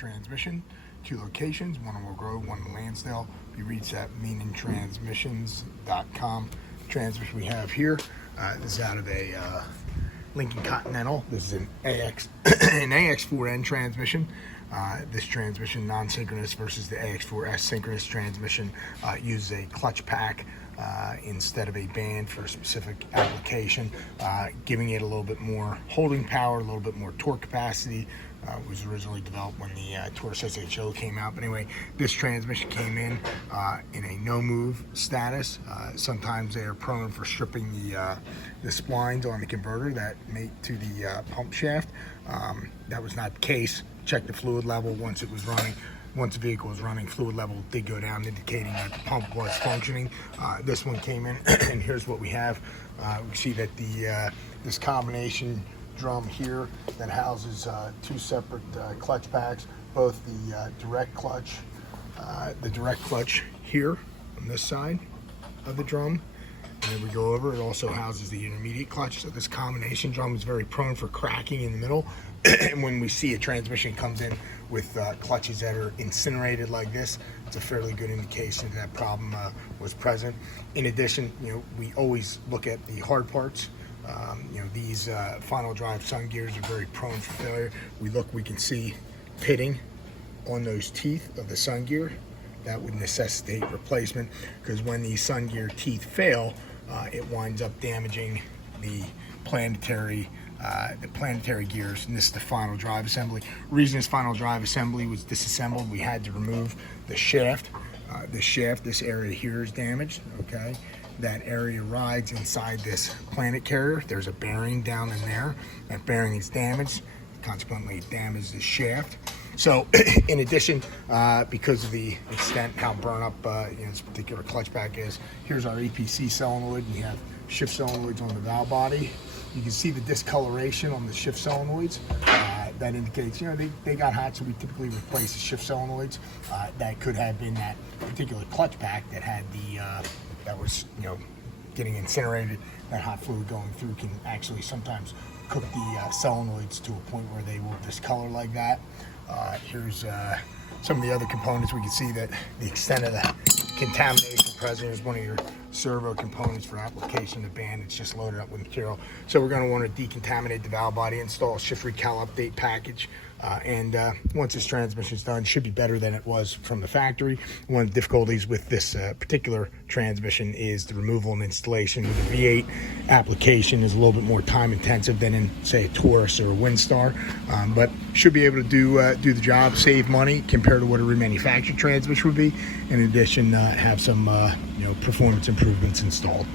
transmission, 2 locations, one in Will Grove, one in Lansdale. Be reached at MeenanTransmissions.com. Transmission we have here, this is out of a Lincoln Continental. This is an Ax4n transmission. This transmission, non-synchronous versus the Ax4S synchronous transmission, uses a clutch pack instead of a band for a specific application, giving it a little bit more holding power, a little bit more torque capacity. Was originally developed when the Taurus SHO came out. But anyway, this transmission came in a no-move status. Sometimes they are prone for stripping the splines on the converter that mate to the pump shaft. That was not the case. Check the fluid level once it was running. Once the vehicle was running, fluid level did go down, indicating that the pump was functioning. This one came in, and here's what we have. We see that this combination drum here that houses 2 separate clutch packs, both the direct clutch here on this side of the drum, and then we go over. It also houses the intermediate clutch. So this combination drum is very prone for cracking in the middle. And when we see a transmission comes in with clutches that are incinerated like this, it's a fairly good indication that problem was present. In addition, we always look at the hard parts. These final drive sun gears are very prone for failure. We can see pitting on those teeth of the sun gear. That would necessitate replacement, because when these sun gear teeth fail, it winds up damaging the planetary gears, and this is the final drive assembly. The reason this final drive assembly was disassembled, we had to remove the shaft. This area here is damaged, okay? That area rides inside this planet carrier. There's a bearing down in there. That bearing is damaged. Consequently, it damaged the shaft. So, in addition, because of the extent how burn up this particular clutch pack is, here's our EPC solenoid. We have shift solenoids on the valve body. You can see the discoloration on the shift solenoids. That indicates, they got hot, so we typically replace the shift solenoids. That could have been that particular clutch pack that had that was getting incinerated. That hot fluid going through can actually sometimes cook the solenoids to a point where they will discolor like that. Here's some of the other components. We can see that the extent of the contamination present is one of your servo components for application. The band, it's just loaded up with material. So we're going to want to decontaminate the valve body, install a shift recal update package, and once this transmission is done, it should be better than it was from the factory. One of the difficulties with this particular transmission is the removal and installation. With a V8 application is a little bit more time intensive than in, say, a Taurus or a Windstar, but should be able to do the job, save money compared to what a remanufactured transmission would be. In addition, have some performance improvements installed.